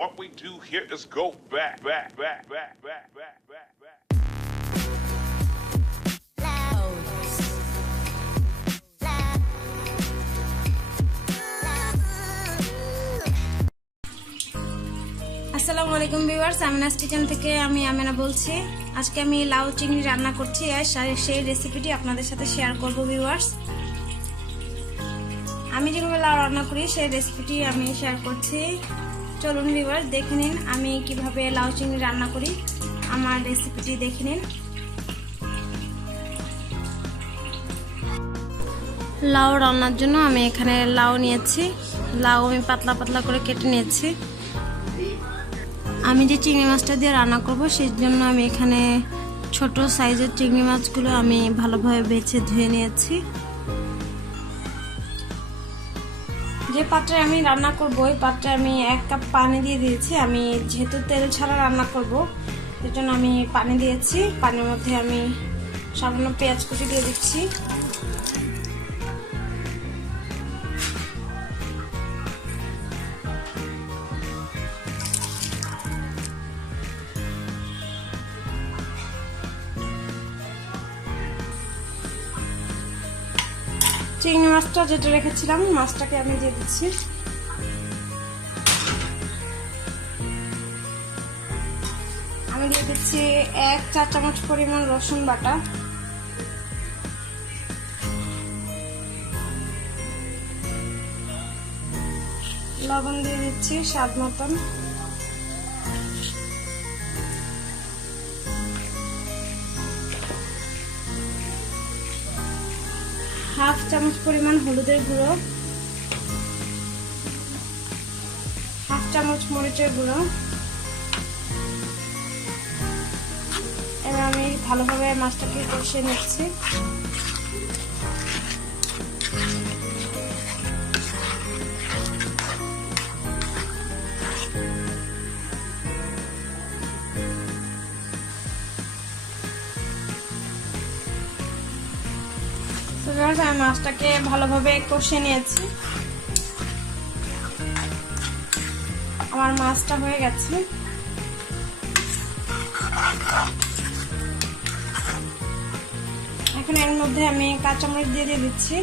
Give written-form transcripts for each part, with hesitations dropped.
What we do here is go back. আসসালামু আলাইকুম viewers, Amina's kitchen থেকে আমি আমেনা বলছি। আজকে আমি লাউ চিংড়ি রান্না করছি আর সেই রেসিপিটি আপনাদের সাথে শেয়ার করব ভিউয়ার্স। আমি যেভাবে লাউ রান্না করি সেই রেসিপিটি আমি শেয়ার করছি। চলুন ভিউয়ার্স দেখে নিন আমি কিভাবে লাউ চিংড়ি রান্না করি, আমার রেসিপিটি দেখে নিন। লাউ রান্নার জন্য আমি এখানে লাউ নিয়েছি। লাউ আমি পাতলা পাতলা করে কেটে নিয়েছি। আমি যে চিংড়ি মাছটা দিয়ে রান্না করব সেই জন্য আমি এখানে ছোট সাইজের চিংড়ি মাছগুলো আমি ভালোভাবে বেছে ধুয়ে নিয়েছি। যে পাত্রে আমি রান্না করব ওই পাত্রে আমি 1 কাপ পানি দিয়ে দিয়েছি। আমি যেহেতু তেল ছাড়া রান্না করব এর জন্য আমি পানি দিয়েছি। পানির মধ্যে আমি সামান্য পেঁয়াজ কুচি দিয়ে দিচ্ছি। চিংড়ি মাছটা যেটা রেখেছিলাম মাছটাকে আমি দিয়ে দিচ্ছি। আমি দিয়ে দিচ্ছি 1 চা চামচ পরিমাণ রসুন বাটা, লবণ দিয়ে দিচ্ছি স্বাদ মতন, হাফ চামচ পরিমাণ হলুদের গুঁড়ো, হাফ চামচ মরিচের গুঁড়ো। এবার আমি ভালোভাবে মাছটাকে কষিয়ে নিচ্ছি। আমি মাছটাকে ভালোভাবে কষিয়ে নিয়েছি। আমার মাছটা হয়ে গেছে। এখন এর মধ্যে আমি কাঁচামরিচ দিয়ে দিচ্ছি।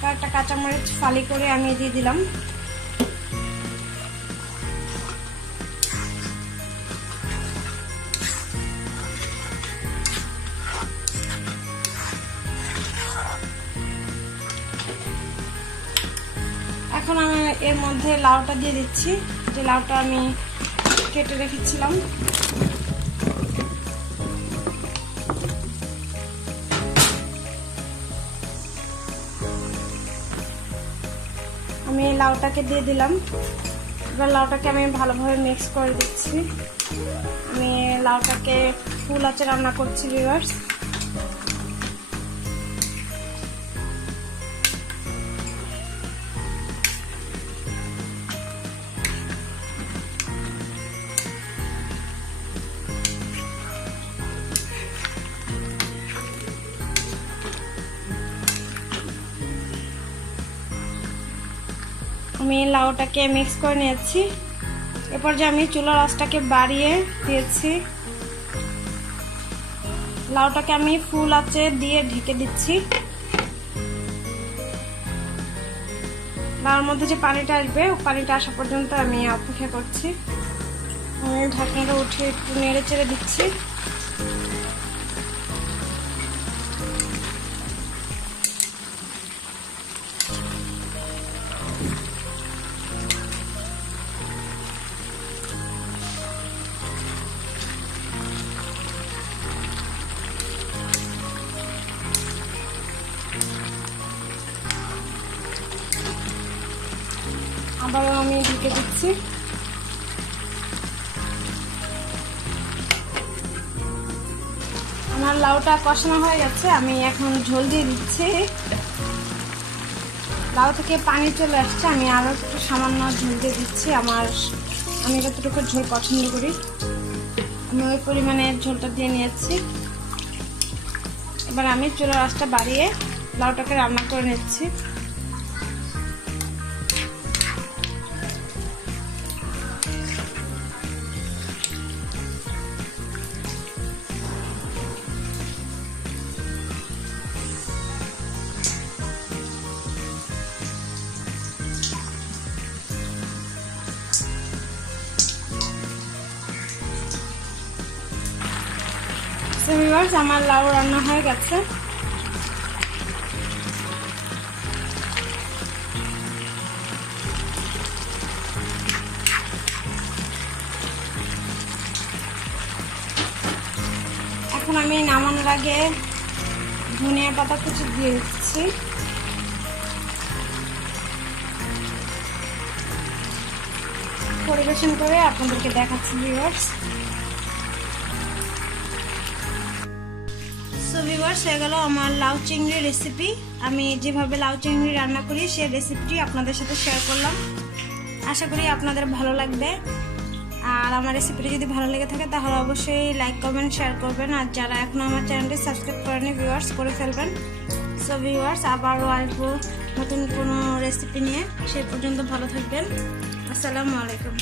কয়েকটা কাঁচামরিচ ফালি করে আমি দিয়ে দিলাম। এখন আমি এর মধ্যে লাউটা দিয়ে দিচ্ছি, যে লাউটা আমি কেটে রেখেছিলাম। আমি লাউটাকে দিয়ে দিলাম। এবার লাউটাকে আমি ভালোভাবে মিক্স করে দিচ্ছি। আমি লাউটাকে ফুল আঁচে রান্না করছি ভিউয়ার্স। আমি লাউটাকে মিক্স করে নিয়েছি। এরপর যে আমি চুলার আঁচটাকে বাড়িয়ে দিয়েছি। লাউটাকে আমি ফুল আঁচে দিয়ে ঢেকে দিচ্ছি। লাউর মধ্যে যে পানিটা আসবে ওই পানিটা আসা পর্যন্ত আমি অপেক্ষা করছি। আমি ঢাকনাটা উঠিয়ে একটু নেড়ে চেড়ে দিচ্ছি। আবারও আমি ঢেকে দিচ্ছি। আমার লাউটা কষানো হয়ে গেছে। আমি এখন ঝোল দিয়ে দিচ্ছি। লাউ থেকে পানি চলে আসছে, আমি আরো একটু সামান্য ঝোল দিয়ে দিচ্ছি। আমি যতটুকু ঝোল পছন্দ করি আমি ওই পরিমাণে ঝোলটা দিয়ে নিয়েছি। এবার আমি চুলার আঁচটা বাড়িয়ে লাউটাকে রান্না করে নিচ্ছি। সো ভিউয়ার্স, আমার লাউ রান্না হয়ে গেছে। এখন আমি নামানোর আগে ধনিয়া পাতা কুচি দিয়ে দিচ্ছি। পরিবেশন করে আপনাদেরকে দেখাচ্ছি ভিউয়ার্স। সো ভিউয়ার্স, হয়ে গেল আমার লাউ চিংড়ি রেসিপি। আমি যেভাবে লাউ চিংড়ি রান্না করি সেই রেসিপিটি আপনাদের সাথে শেয়ার করলাম। আশা করি আপনাদের ভালো লাগবে। আর আমার রেসিপিটি যদি ভালো লেগে থাকে তাহলে অবশ্যই লাইক কমেন্ট শেয়ার করবেন। আর যারা এখনো আমার চ্যানেলটি সাবস্ক্রাইব করেনি ভিউয়ার্স, করে ফেলবেন। সো ভিউয়ার্স, আবারও আসবো নতুন কোনো রেসিপি নিয়ে। সেই পর্যন্ত ভালো থাকবেন। আসসালামু আলাইকুম।